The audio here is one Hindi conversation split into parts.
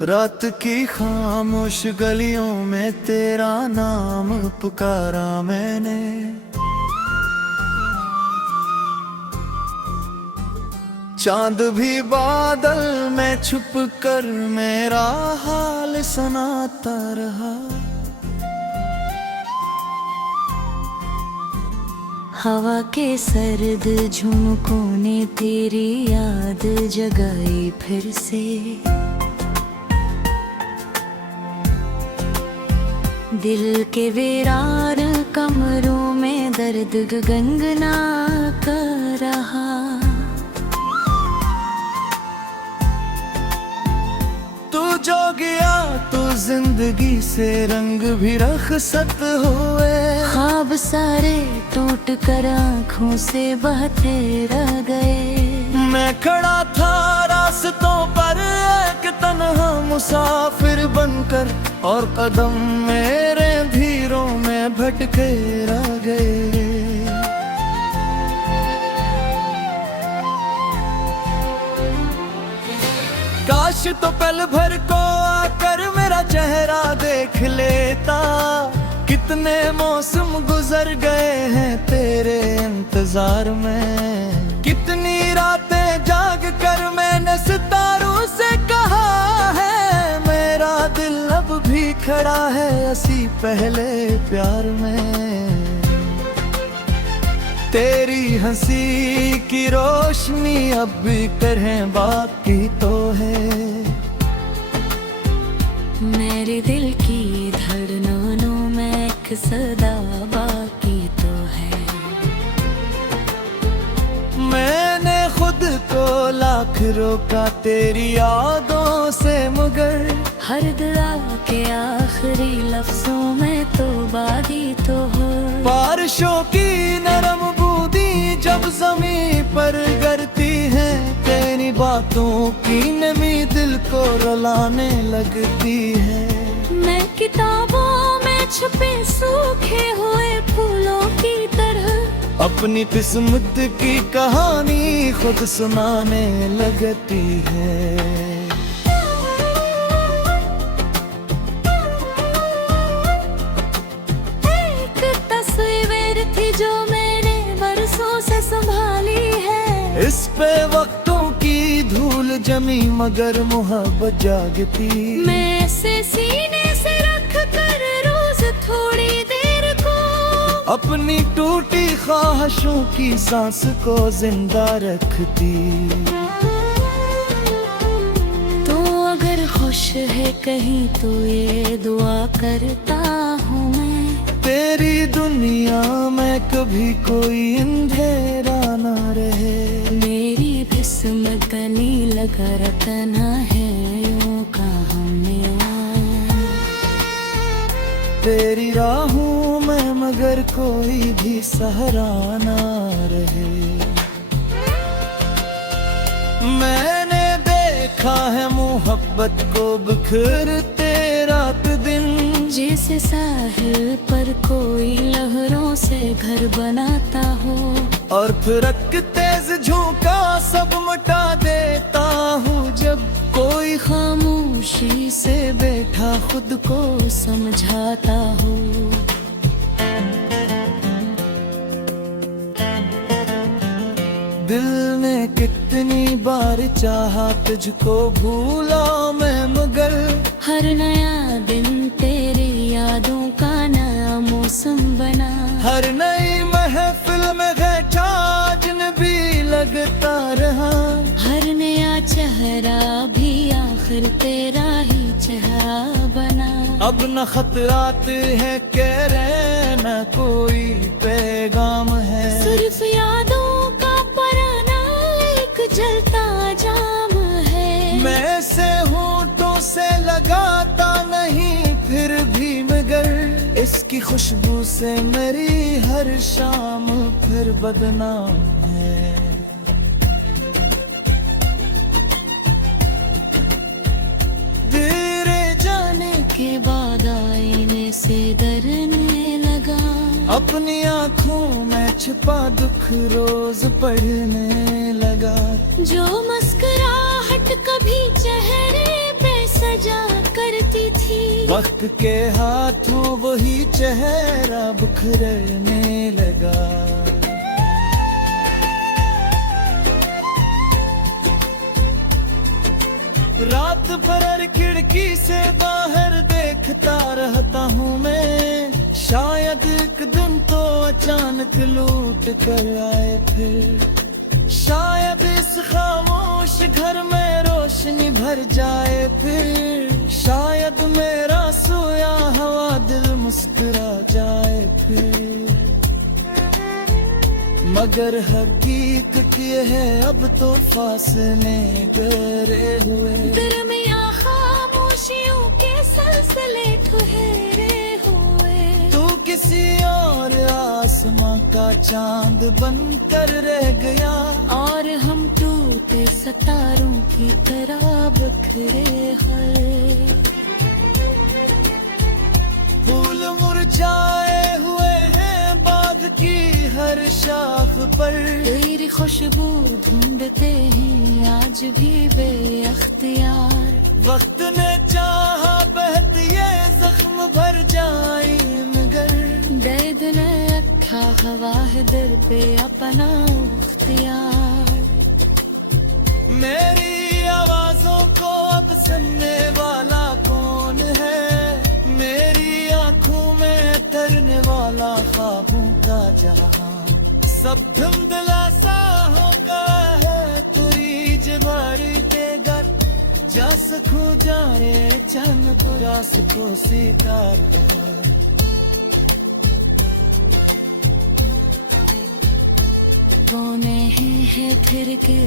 रात की खामोश गलियों में तेरा नाम पुकारा मैंने। चांद भी बादल में छुप कर मेरा हाल सुनाता रहा। हवा के सर्द झुमकों ने तेरी याद जगाई फिर से। दिल के वीरान कमरों में दर्द गंगना कर रहा। तू जो गया तो जिंदगी से रंग भी रखसत हुए। ख्वाब सारे टूट कर आँखों से बहते रह गए। मैं खड़ा था रास्तों पर एक तन्हा मुसाफिर बनकर, और कदम मेरे धीरों में भटके रह गए। काश तो पल भर को आकर मेरा चेहरा देख लेता। कितने मौसम गुजर गए हैं तेरे इंतजार में। कितनी रातें जाग कर मैंने सितारों से कहा है, मेरा दिल अब भी खड़ा है उसी पहले प्यार में। तेरी हंसी की रोशनी अब भी करें बाकी तो है। मेरे दिल की धड़कनों में एक सदा बाकी तो है। मैंने खुद को लाख रोका तेरी यादों से, मगर हर दुआ के आखिरी लफ्जों में तो बादी तो हो। बारिशों की नरम बूंदी जब जमीन पर गिरती है, तेरी बातों की नमी दिल को रुलाने लगती है। मैं किताबों में छुपे सूखे हुए फूलों की तरह अपनी किस्मत की कहानी खुद सुनाने लगती है। जो मैंने बरसों से संभाली है। इस पे वक्तों की धूल जमी मगर मोहब्बत जागती। मैं ऐसे सीने से रख कर रोज थोड़ी देर को अपनी टूटी ख्वाहिशों की सांस को जिंदा रखती। तो अगर खुश है कहीं तो ये दुआ करता हूँ मैं, तेरी दुनिया में कभी कोई अंधेरा ना रहे। मेरी किस्मत नीला करतना है यूं कहाँ में। तेरी राहों में मगर कोई भी सहारा ना रहे। मैंने देखा है मोहब्बत को बिखरते रात दिन, जैसे साहिल पर कोई लहरों से घर बनाता हो। और फिर तेज झोंका सब मिटा देता हूँ जब कोई खामोशी से बैठा खुद को समझाता हो। दिल ने कितनी बार चाहा तुझको भूला मैं, मगर हर नया दिन तेरी यादों का नया मौसम बना। हर नई महफिल में अजनबी लगता रहा। हर नया चेहरा भी आखिर तेरा ही चेहरा बना। अब न खतरात है कह रहे न कोई पैगाम है। सिर्फ यादों का पराना एक जलता जाम है। मैं से होठों से लगाता नहीं फिर भी, मगर इसकी खुशबू से मेरी हर शाम फिर बदनाम है। तेरे जाने के बाद आईने से डरने लगा। अपनी आँखों में छुपा दुख रोज पढ़ने लगा। जो मुस्कुराहट कभी चेहरे पे सजा वक्त के हाथों वही चेहरा बिखरने लगा। रात भर खिड़की से बाहर देखता रहता हूँ मैं, शायद एक दिन तो अचानक लूट कर आए फिर। शायद इस खामोश घर में रोशनी भर जाए फिर। शायद मेरा सोया हुआ दिल मुस्कुरा जाए फिर। मगर हकीकत ये है अब तो फासले गहरे हुए। दरमियां खामोशियों के सिलसिले ठहरे हुए। तू किसी और आसमां का चांद बनकर रह गया, और हम टूटे सितारों की तरह बिखरे हुए। फूल मुरझाए हुए हैं बाग की हर शाख पर। तेरी खुशबू ढूंढते हैं आज भी बेअख्तियार। वक्त ने चाहा बहत ये जख्म भर जाए मगर दर्द ने रखा हवा है दिल पे अपना अख्तियार। मेरी आवाजों को अब सुनने वाला कौन है? मेरी आंखों में तरने वाला ख्वाबों का जहां सब धुंधला सा होगा है। तेरी जबारी के घर जा सखो जा रे चंद बुरा सको सितार। कौने है फिर के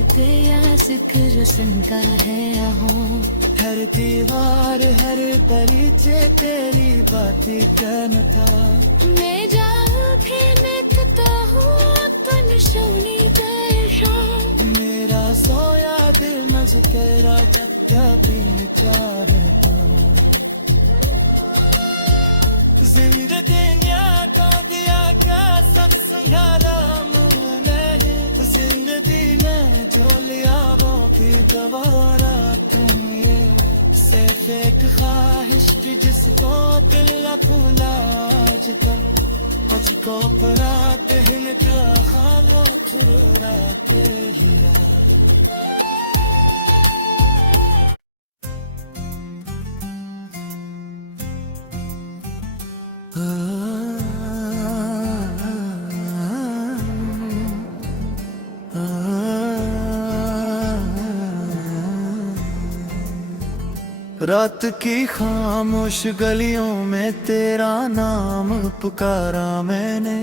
जिक्र सुनता है यहाँ। हर दीवार हर दरीचे तेरी बातें कहना था। मैं जाऊँ फिर निकता हूँ अपन सोनी तेरा। मेरा सोया दिल मज तेरा जक्का भी चाहता। जिंदगी न्याका दिया क्या सब संघारा मुने। जिंदगी ने झोलिया वो भी गवारा तुम्हें। सिर्फ एक ख्वाहिश थी जिसको दिल न भूला आजकल। मुझको परात हिनका खालो चुरा के हीरा। रात की खामोश गलियों में तेरा नाम पुकारा मैंने।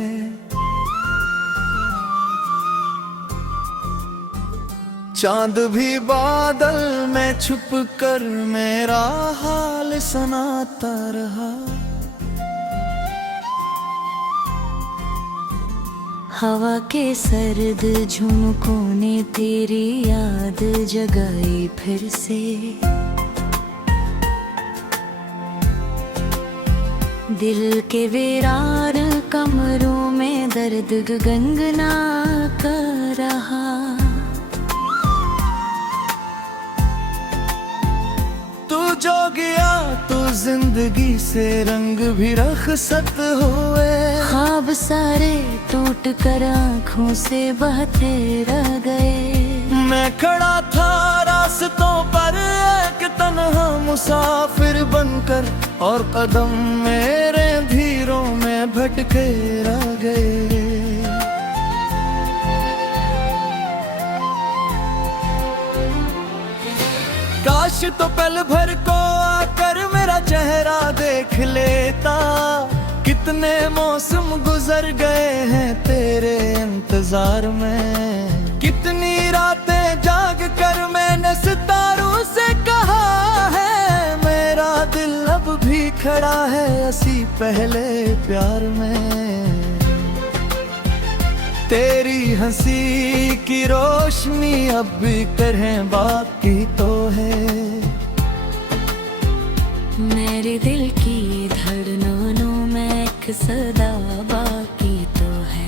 चांद भी बादल में छुप कर मेरा हाल सुनाता रहा। हवा के सर्द झुमकों ने तेरी याद जगाई फिर से। दिल के वीरान कमरों में दर्द गंगना कर रहा। तू जो गया तो जिंदगी से रंग भी रखसत हुए। ख्वाब सारे टूट कर आँखों से बहते रह गए। मैं खड़ा था रास्तों पर एक तन्हा मुसाफिर बनकर, और कदम मेरे धीरों में भटके रह गए। काश तो पल भर को आकर मेरा चेहरा देख लेता। कितने मौसम गुजर गए हैं तेरे इंतजार में। कितनी रातें जाग कर मैंने सितारों से कहा है, मेरा दिल अब भी खड़ा है इसी पहले प्यार में। तेरी हंसी की रोशनी अब भी करें बाकी तो है। मेरे दिल की धड़कनों में एक सदा बाकी तो है।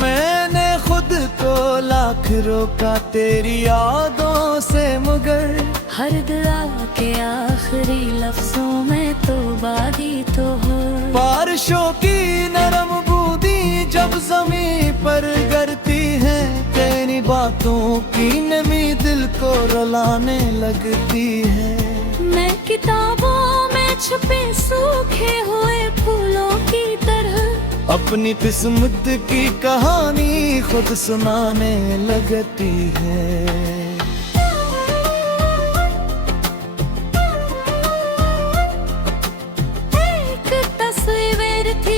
मैंने खुद को लाख रोका तेरी यादों से, मगर हर दुआ के आखिरी लफ्जों में तो बादी तो हो। बारिशों की नरम बूंदी जब जमीन पर गिरती है, तेरी बातों की नमी दिल को रुलाने लगती है। मैं किताबों में छुपे सूखे हुए फूलों की तरह अपनी किस्मत की कहानी खुद सुनाने लगती है।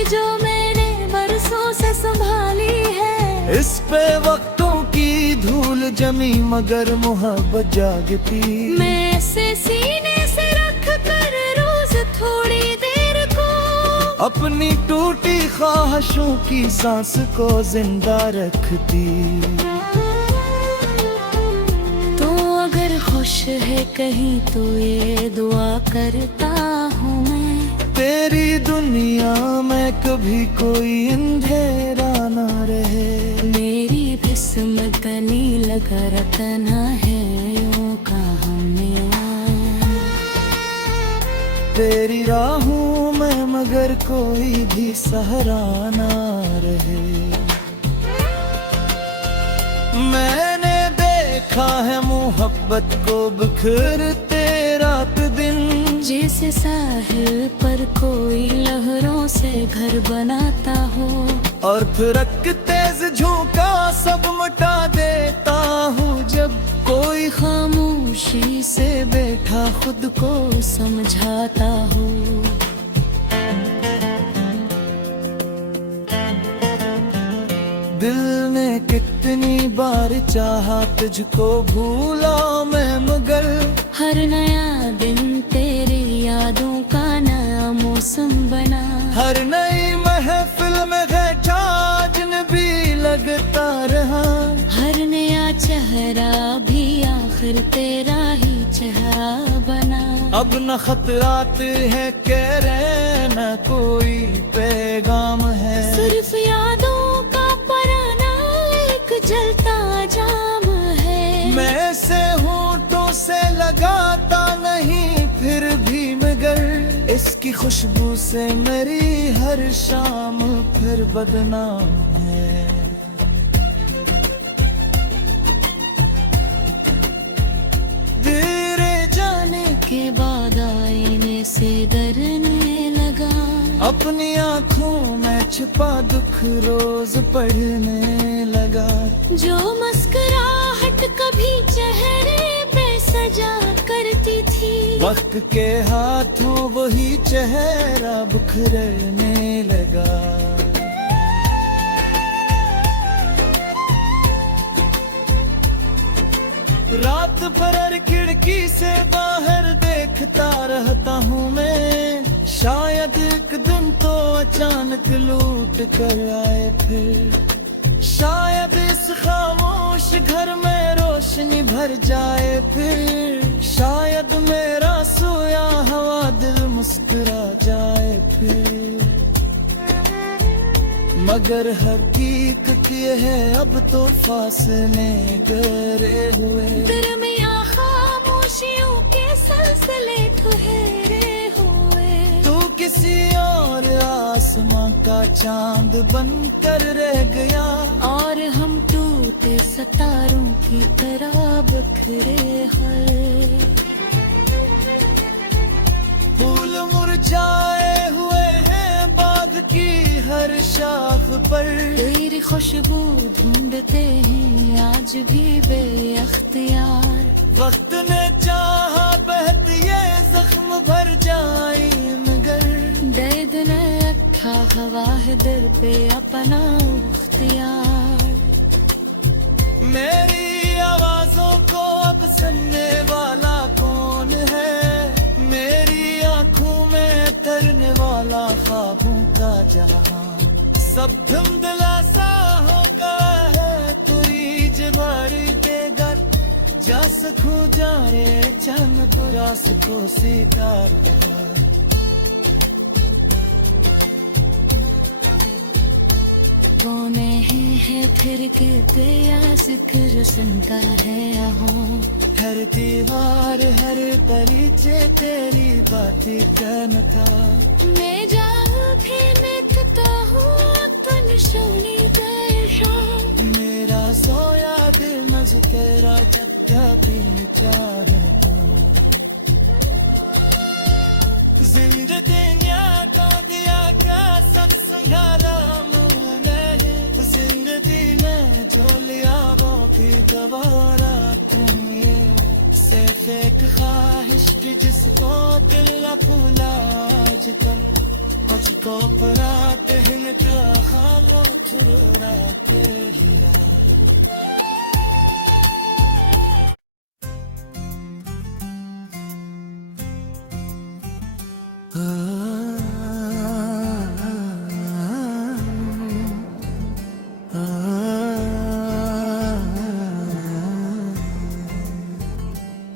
जो मैंने बरसों से संभाली है, इस पे वक्तों की धूल जमी मगर मोहब्बत जागती। मैं से सीने से रख कर रोज थोड़ी देर को अपनी टूटी ख्वाहिशों की सांस को जिंदा रखती। तो अगर खुश है कहीं तो ये दुआ करता हूँ मैं, तेरी दुनिया में कभी कोई अंधेरा ना रहे। मेरी किस्मत नहीं लगा रतना है यूं कहाँ में आया। तेरी राहों में मगर कोई भी सहारा ना रहे। मैंने देखा है मोहब्बत को बिखरते रात दिन, जैसे साहिल पर कोई लहरों से घर बनाता हो, और फिर तेज झोंका सब मिटा देता हूँ। जब कोई खामोशी से बैठा खुद को समझाता हो। दिल ने कितनी बार चाहा तुझको भूला मैं, मगर हर नया दिन तेरी यादों का नया मौसम बना। हर नई महफिल में भी लगता रहा। हर नया चेहरा भी आखिर तेरा ही चेहरा बना। अब न खतरात है कह रहे न कोई पैगाम है, सिर्फ यादों का पराना एक जलता जाम है। मैं से होंठों से लगाता नहीं फिर भी मगर इसकी खुशबू से मेरी हर शाम फिर बदनाम है। तेरे जाने के बाद आईने से डरने लगा, अपनी आँखों में छुपा दुख रोज पढ़ने लगा। जो मुस्कुराहट कभी चेहरे पे सजा करती थी, वक्त के हाथों वही चेहरा बिखरने लगा। रात भर खिड़की से बाहर देखता रहता हूँ मैं, शायद एक दिन तो अचानक लूट कर आए फिर। शायद इस खामोश घर में रोशनी भर जाए फिर। शायद मेरा सोया हुआ दिल मुस्कुरा जाए फिर। मगर हकीकत ये है अब तो फासले गहरे हुए, दरमिया खामोशियों के सिलसिले ठहरे हुए। तू किसी और आसमां का चांद बनकर रह गया, और हम टूटे सितारों की तरह बिखरे हुए। फूल मुरझाए हुए हैं बाग की हर शाख पर, तेरी खुशबू ढूंढते हैं आज भी बेअख्तियार। वक्त ने चाहा बहत ये जख्म भर जाए मगर दर्द ने रखा हवा है दिल पे अपना अख्तियार। मेरी आवाजों को अब सुनने वाला कौन है, मेरी आंखों में तरने वाला ख्वाबों का जहां। सब धुंधला सा हो गया है तुरी जबारी देगा, जा सकूं जा रे चन को जा सको सितारा। कौन है फिर के तेरा जिक्र सुनता है यहाँ, हर दीवार हर परिचय तेरी बातें कहना था मैं जाऊँ भी निकता हूँ तन सोनी जैसा मेरा सोया दिल नज तेरा जगह बिन चाहता जिंदगी का दिया क्या सब संघारा मैंने जिंदगी में जो लिया वो भी गवारा तुम्हें सिर्फ एक ख्वाहिश की जिसको दिल न भूला आजकल मुझको पराते हैं क्या हालो चुरा के हिया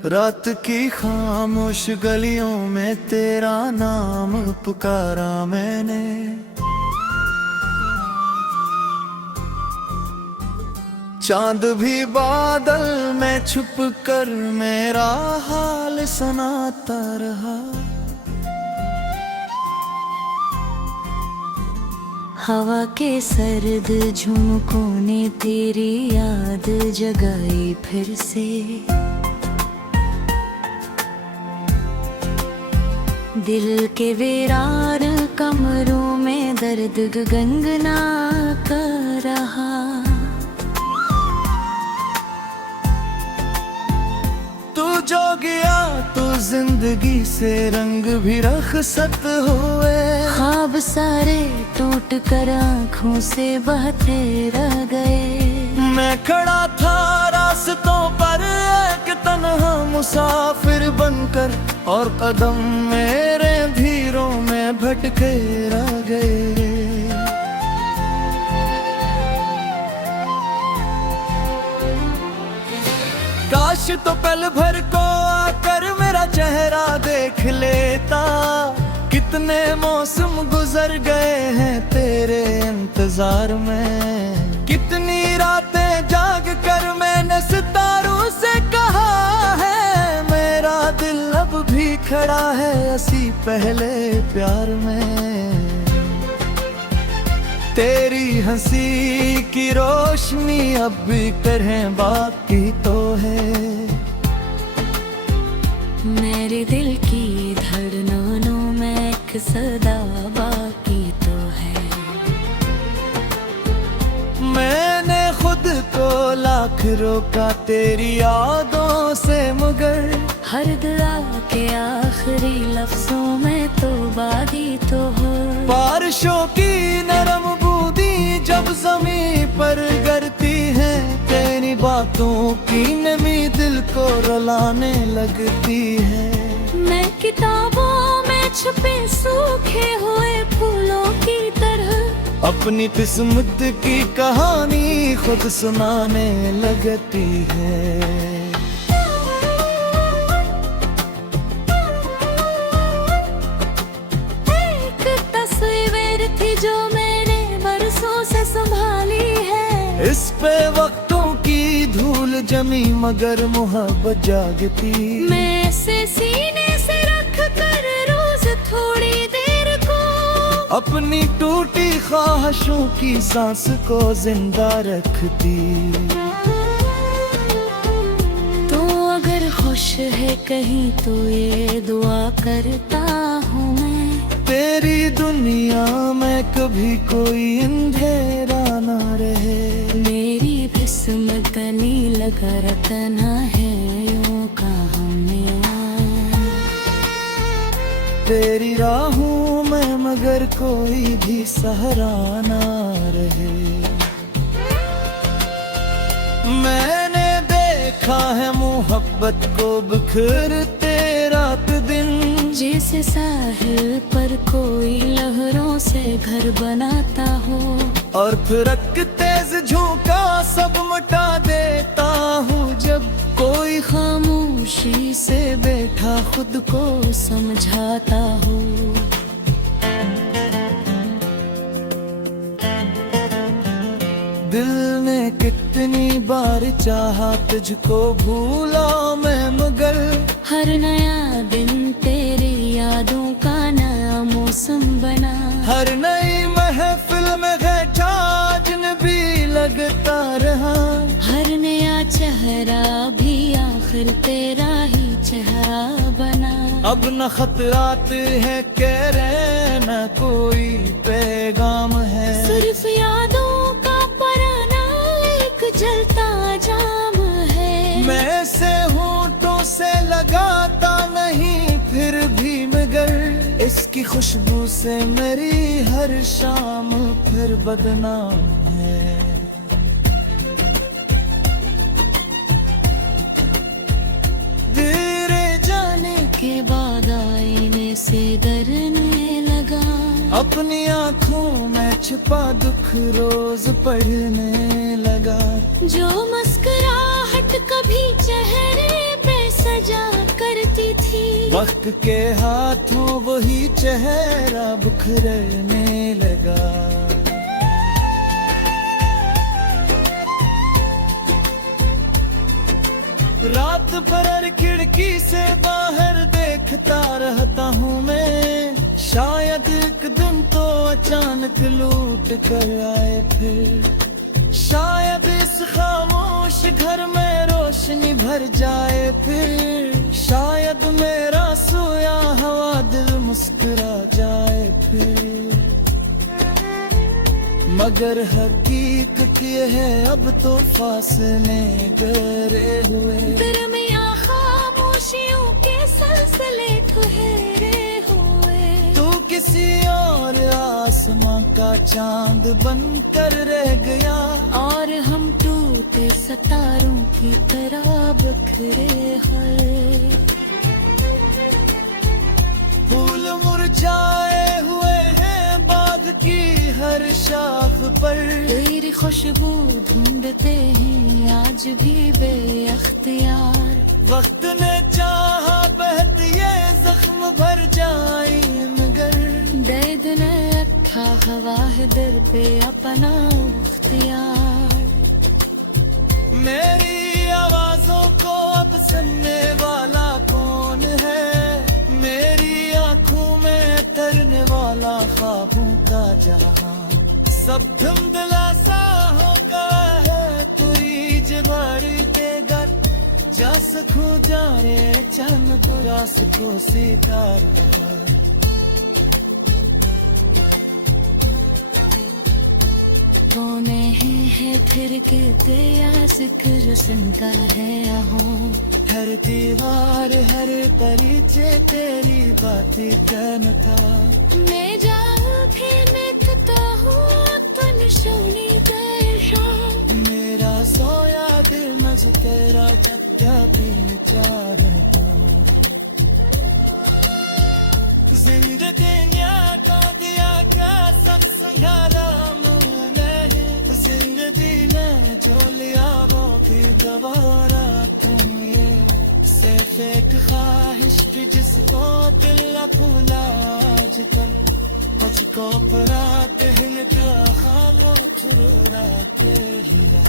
रात की खामोश गलियों में तेरा नाम पुकारा मैंने चांद भी बादल में छुप कर मेरा हाल सुनाता रहा हवा के सर्द झुमकों ने तेरी याद जगाई फिर से दिल के वीरान कमरों में दर्द गंगना कर रहा तू जो गया तो जिंदगी से रंग भी रखसत हुए ख्वाब सारे टूट कर आँखों से बहते रह गए मैं खड़ा था रास्तों पर एक तन्हा मुसाफिर बनकर और कदम मेरे धीरों में भटके रह गए काश तो पल भर को आकर मेरा चेहरा देख लेता कितने मौसम गुजर गए हैं तेरे इंतजार में कितनी रातें जाग कर मैंने सितारों से कहा है मेरा दिल अब भी खड़ा है ऐसी पहले प्यार में तेरी हंसी की रोशनी अब भी करें बाकी तो है मेरे दिल की धड़कनों में एक सदा बाकी तो है मैंने खुद को लाख रोका तेरी यादों से मगर हर दुआ के आखिरी लफ्जों में तो बादी तो हो बारिशों की नरम बूंदी जब जमीन पर गिरती है तेरी बातों की नमी दिल को रुलाने लगती है मैं किताबों में छुपे सूखे हुए फूलों की तरह अपनी किस्मत की कहानी खुद सुनाने लगती है जो मैंने बरसों से संभाली है इस पे वक्तों की धूल जमी मगर मोहब्बत जागती मैं से सीने से रख कर रोज थोड़ी देर को अपनी टूटी ख्वाहिशों की सांस को जिंदा रखती तो अगर खुश है कहीं तो ये दुआ करता हूँ मैं तेरी दुनिया में कभी कोई अंधेरा ना रहे मेरी किस्मत नील करतना है यूं कहाँ मेरा तेरी राहों में मगर कोई भी सहारा ना रहे मैंने देखा है मोहब्बत को बिखरते रात दिन जैसे साहिल पर कोई लहरों से घर बनाता हो और फिर तेज झोंका सब मिटा देता हूँ जब कोई खामोशी से बैठा खुद को समझाता हो दिल ने कितनी बार चाहा तुझको भूला मैं हर नया दिन तेरी यादों का नया मौसम बना। हर नई महफिल में बैठा अजनबी लगता रहा। हर नया चेहरा भी आखिर तेरा ही चेहरा बना। अब न खतरात है कह रहे न कोई पैगाम है। सिर्फ यादों का पराना एक जलता जाम है। मैं से होंठों से लगाता नहीं फिर भी मगर इसकी खुशबू से मेरी हर शाम फिर बदनाम है। तेरे जाने के बाद आईने से डरने लगा। अपनी आँखों में छुपा दुख रोज पढ़ने लगा। जो मुस्कुराहट कभी चेहरे पे सजा करती थी, वक्त के हाथों वही चेहरा बिखरने लगा। रात भर खिड़की से बाहर देखता रहता हूँ मैं। शायद एक दिन तो अचानक लूट कर आए फिर। शायद इस खामोश घर में रोशनी भर जाए फिर। शायद मेरा सोया हुआ दिल मुस्कुरा जाए फिर। मगर हकीकत ये है अब तो फासले गहरे हुए। दरमियां खामोशियों के सिलसिले ठहरे हुए। तू किसी और आसमां का चांद बनकर रह गया। और हम टूटे सितारों की तरह बिखरे हुए। फूल मुरझाए हुए हैं बाग की हर शाख पर। तेरी खुशबू ढूंढते हैं आज भी बेअख्तियार। वक्त ने चाहा बहत ये जख्म भर जाए मगर दर्द ने रखा गवाह दर पे अपना अख्तियार। मेरी आवाजों को अब सुनने वाला कौन है। मेरी आंखों में तरने वाला ख्वाबों का जहां। सब धुंधला-सा हो गया है तुरी जबारी देगा। जा सकूं जा रे चन बुरा सको सितारा। कौने है फिर के जिक्र सुनता है यहाँ। हर दीवार हर परिचय तेरी बातें करना था। मैं जाऊँ फिर मैं तो हूँ तन सोनी जैसा। मेरा सोया दिल मज तेरा जब दिन चार बार। जिंदगी ने तो दिया क्या सब संघारा मैंने। जिंदगी ने जो लिया वो भी गवारा तुम्हें। सिर्फ एक ख्वाहिश थी जिसको दिल न भूला आजकल। मुझको परात है क्या हालो चुरा के हीरा।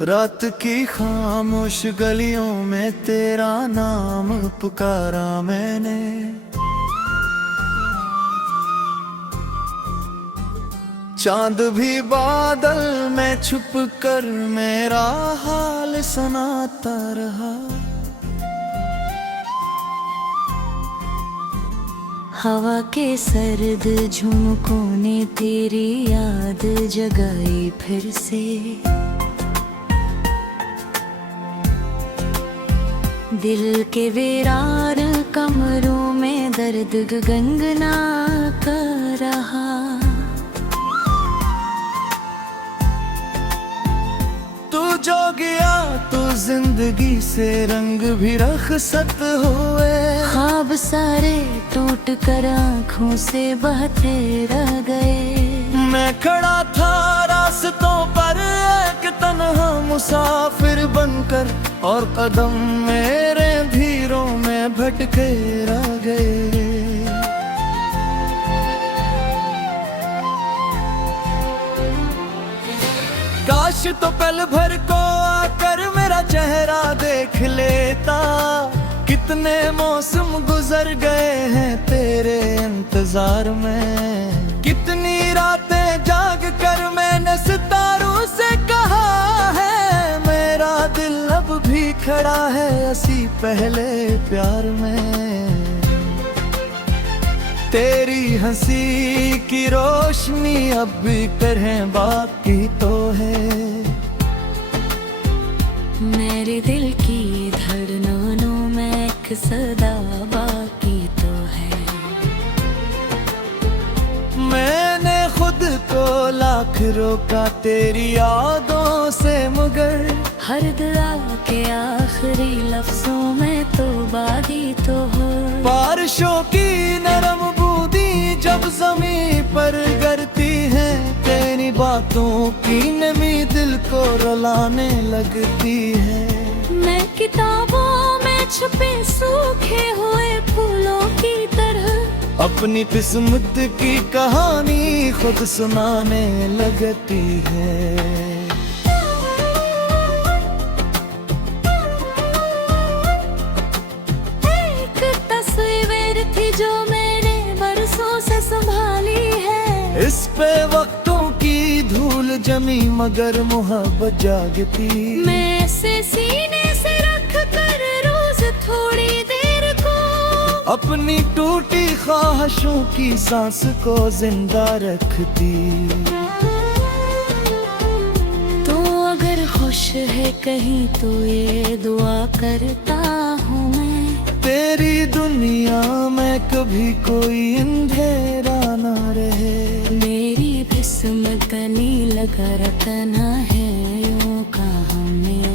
रात की खामोश गलियों में तेरा नाम पुकारा मैंने। चांद भी बादल में छुप कर मेरा हाल सुनाता रहा। हवा के सर्द झुमकों ने तेरी याद जगाई फिर से। दिल के वीरान कमरों में दर्द गंगना कर रहा। तू जो गया तो जिंदगी से रंग भी रखसत हुए। ख्वाब सारे टूट कर आँखों से बहते रह गए। मैं खड़ा था रास्तों पर एक तन्हा मुसाफिर बनकर, और कदम मेरे धीरों में भटके रह गए। काश तो पल भर को आकर मेरा चेहरा देख लेता, कितने मौसम गुजर गए हैं तेरे इंतजार में। कितनी रातें जाग कर मैंने सितारों से कहा है, मेरा दिल अब भी खड़ा है उसी पहले प्यार में। तेरी हंसी की रोशनी अब भी करें बाकी तो है, मेरे दिल की धड़कनों में एक सदा बाकी तो है। मैंने खुद को लाख रोका तेरी यादों से, मगर हर दुआ के आखिरी लफ्जों में तो बागी तो हो। बारिशों की नरम बूंदी जब जमीन पर गिरती है, तेरी बातों की नमी दिल को रुलाने लगती है। मैं किताबों में छुपे सूखे हुए फूलों की तरह अपनी किस्मत की कहानी खुद सुनाने लगती है। एक तस्वीर थी जो मैंने बरसों से संभाली है, इस पे वक्तों की धूल जमी मगर मोहब्बत जागती। मैं इसे सीने से रख कर रोज थोड़ी देर को अपनी टूटी ख्वाहिशों की सांस को जिंदा रखती। तो अगर खुश है कहीं तो ये दुआ करता हूँ मैं, तेरी दुनिया में कभी कोई अंधेरा ना रहे। मेरी किस्मत नील करतना है यूं कहा मैं।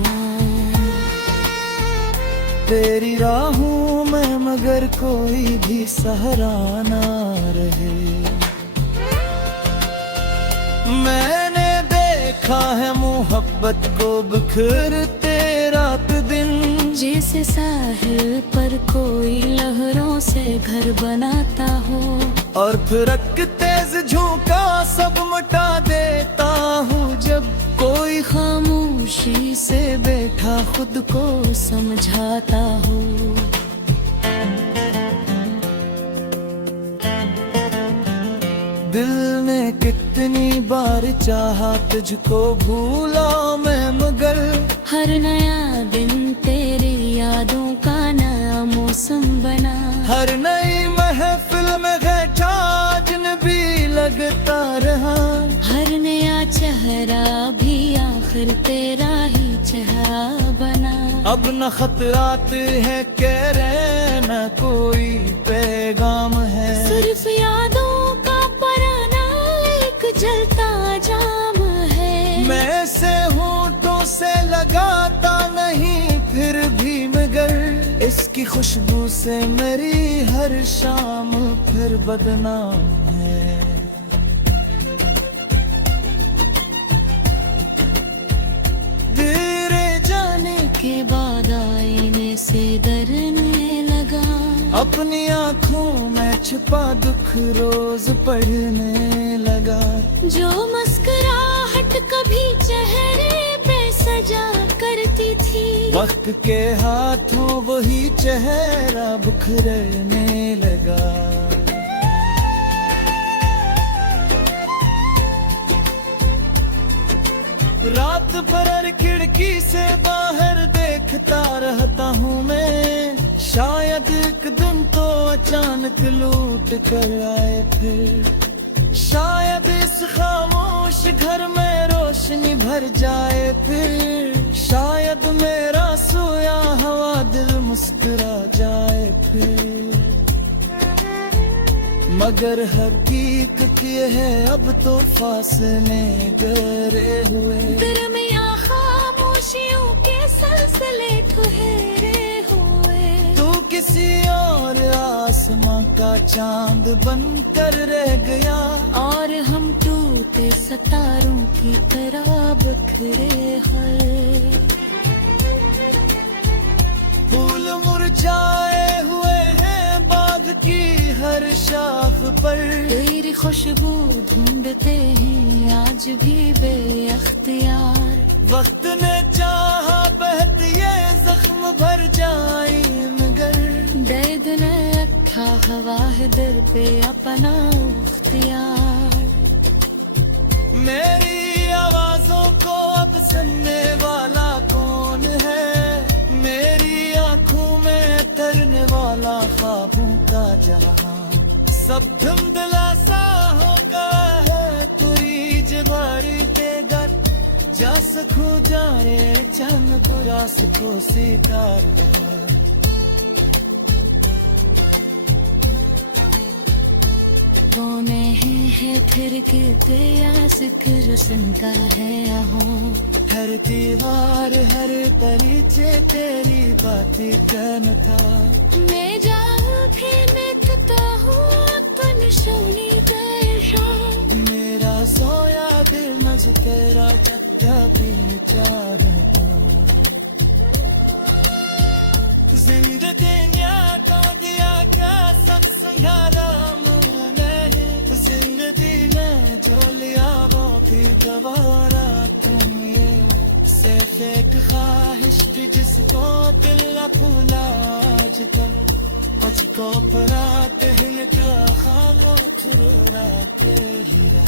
तेरी राहों में मगर कोई भी सहारा ना रहे। मैंने देखा है मोहब्बत को बिखरते रात दिन, जैसे साहिल पर कोई लहरों से घर बनाता हो, और फिर तेज झोंका सब मिटा देता हूँ। जब कोई खामोशी से बैठा खुद को समझाता हो। दिल ने कितनी बार चाहा तुझको भूला मैं, मगर हर नया दिन तेरी यादों का नया मौसम बना। हर नई महफिल में अजनबी लगता रहा। हर नया चेहरा भी आखिर तेरा ही चेहरा बना। अब न खतरात है कह रहे न कोई पैगाम है, सिर्फ यादों का पराना एक जलता जाम है। मैं से होठों से लगाता नहीं फिर भी, मगर इसकी खुशबू से मेरी हर शाम फिर बदनाम है। तेरे जाने के बाद आईने से डरने लगा, अपनी आँखों में छिपा दुख रोज पढ़ने लगा। जो मुस्कुराहट कभी चेहरे पे सजा करती थी, वक्त के हाथों वही चेहरा बिखरने लगा। रात भर खिड़की से बाहर देखता रहता हूँ मैं, शायद एक दिन तो अचानक लूट कर आए फिर। शायद इस खामोश घर में रोशनी भर जाए फिर। शायद मेरा सोया हुआ दिल मुस्कुरा जाए फिर। मगर हकीकत ये है अब तो फासले गहरे हुए। दरमियां खामोशियों के सिलसिले ठहरे हुए। तू किसी और आसमां का चांद बनकर रह गया, और हम टूटे सितारों की तरह बिखरे हैं। खुशबू ढूंढते हैं आज भी बेअख्तियार। वक्त ने चाहा बहत ये जख्म भर जाए मगर दर्द ने रखा हवा है दिल पे अपना अख्तियार। मेरी आवाजों को अब सुनने वाला कौन है, मेरी आंखों में तरने वाला ख्वाबों का जहां। सब धुंधला सा होगा है तुरी जबारी तेगा, जा सखो जा रे चन बुरा सखो सितार। कौन है फिर किते आशिक सुनता है आहों। हर दीवार हर दरीचे तेरी बातें कहता। मैं जाऊं फिर मैं तो हूँ अपन सोनी तेरा। मेरा सोया दिल मज तेरा जगता भी चाहता। जिंदगी को दिया क्या सब संघारा मुने, जिंदगी में जो लिया वो भी गवारा तुम्हें। सिर्फ एक ख्वाहिश थी जिसको दिल न भूला आजकल, मुझको पराते हिन का खालो छुरा के हीरा।